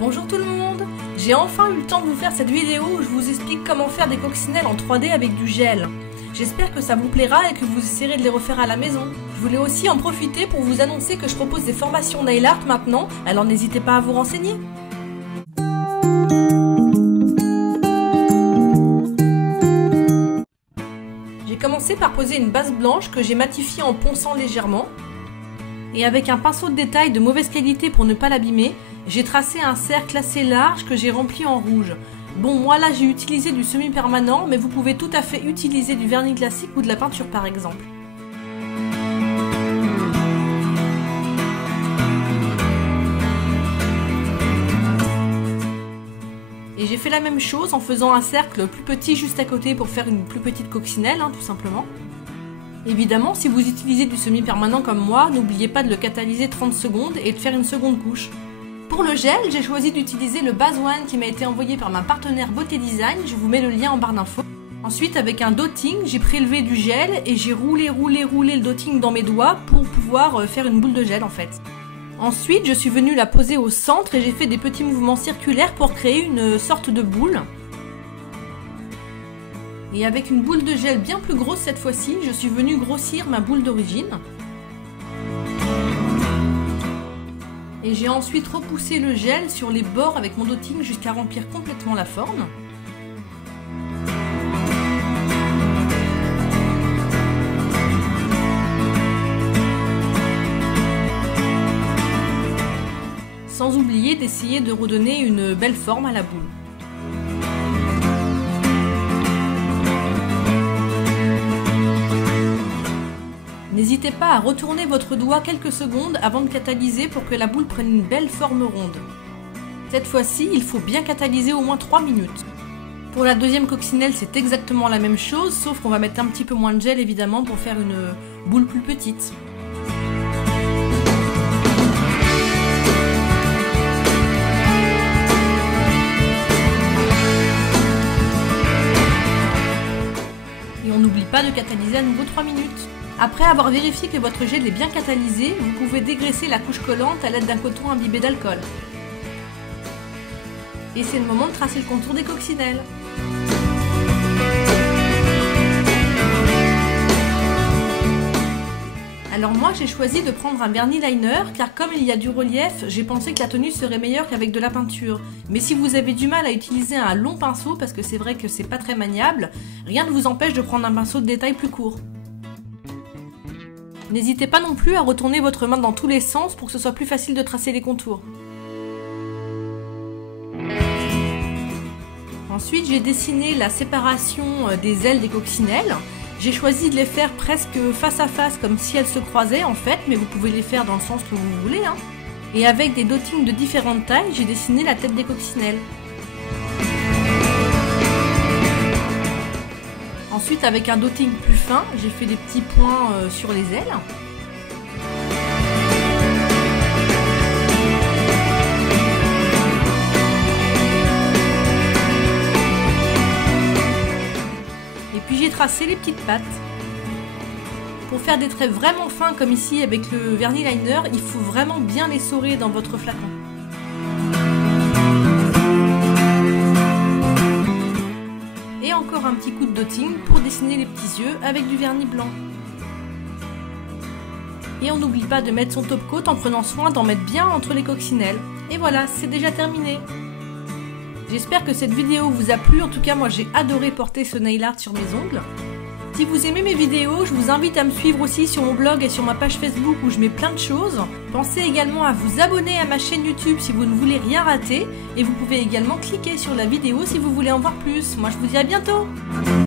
Bonjour tout le monde! J'ai enfin eu le temps de vous faire cette vidéo où je vous explique comment faire des coccinelles en 3D avec du gel. J'espère que ça vous plaira et que vous essaierez de les refaire à la maison. Je voulais aussi en profiter pour vous annoncer que je propose des formations nail art maintenant, alors n'hésitez pas à vous renseigner. J'ai commencé par poser une base blanche que j'ai matifiée en ponçant légèrement. Et avec un pinceau de détail de mauvaise qualité pour ne pas l'abîmer, j'ai tracé un cercle assez large que j'ai rempli en rouge. Bon, moi là j'ai utilisé du semi-permanent, mais vous pouvez tout à fait utiliser du vernis classique ou de la peinture par exemple. Et j'ai fait la même chose en faisant un cercle plus petit juste à côté pour faire une plus petite coccinelle, tout simplement. Évidemment, si vous utilisez du semi-permanent comme moi, n'oubliez pas de le catalyser 30 secondes et de faire une seconde couche. Pour le gel, j'ai choisi d'utiliser le Base One qui m'a été envoyé par ma partenaire Beauté Design, je vous mets le lien en barre d'infos. Ensuite, avec un dotting, j'ai prélevé du gel et j'ai roulé le dotting dans mes doigts pour pouvoir faire une boule de gel en fait. Ensuite, je suis venue la poser au centre et j'ai fait des petits mouvements circulaires pour créer une sorte de boule. Et avec une boule de gel bien plus grosse cette fois-ci, je suis venue grossir ma boule d'origine. Et j'ai ensuite repoussé le gel sur les bords avec mon dotting jusqu'à remplir complètement la forme. Sans oublier d'essayer de redonner une belle forme à la boule. N'hésitez pas à retourner votre doigt quelques secondes avant de catalyser pour que la boule prenne une belle forme ronde. Cette fois-ci, il faut bien catalyser au moins 3 minutes. Pour la deuxième coccinelle, c'est exactement la même chose, sauf qu'on va mettre un petit peu moins de gel évidemment pour faire une boule plus petite. Et on n'oublie pas de catalyser à nouveau 3 minutes. Après avoir vérifié que votre gel est bien catalysé, vous pouvez dégraisser la couche collante à l'aide d'un coton imbibé d'alcool. Et c'est le moment de tracer le contour des coccinelles. Alors moi j'ai choisi de prendre un vernis liner car comme il y a du relief, j'ai pensé que la tenue serait meilleure qu'avec de la peinture. Mais si vous avez du mal à utiliser un long pinceau, parce que c'est vrai que c'est pas très maniable, rien ne vous empêche de prendre un pinceau de détail plus court. N'hésitez pas non plus à retourner votre main dans tous les sens pour que ce soit plus facile de tracer les contours. Ensuite, j'ai dessiné la séparation des ailes des coccinelles. J'ai choisi de les faire presque face à face, comme si elles se croisaient en fait, mais vous pouvez les faire dans le sens que vous voulez. Et avec des dottings de différentes tailles, j'ai dessiné la tête des coccinelles. Ensuite, avec un dotting plus fin, j'ai fait des petits points sur les ailes. Et puis j'ai tracé les petites pattes. Pour faire des traits vraiment fins comme ici avec le vernis liner, il faut vraiment bien les essorer dans votre flacon. Et encore un petit coup de dotting pour dessiner les petits yeux avec du vernis blanc. Et on n'oublie pas de mettre son top coat en prenant soin d'en mettre bien entre les coccinelles. Et voilà, c'est déjà terminé. J'espère que cette vidéo vous a plu, en tout cas moi j'ai adoré porter ce nail art sur mes ongles. Si vous aimez mes vidéos, je vous invite à me suivre aussi sur mon blog et sur ma page Facebook où je mets plein de choses. Pensez également à vous abonner à ma chaîne YouTube si vous ne voulez rien rater. Et vous pouvez également cliquer sur la vidéo si vous voulez en voir plus. Moi je vous dis à bientôt!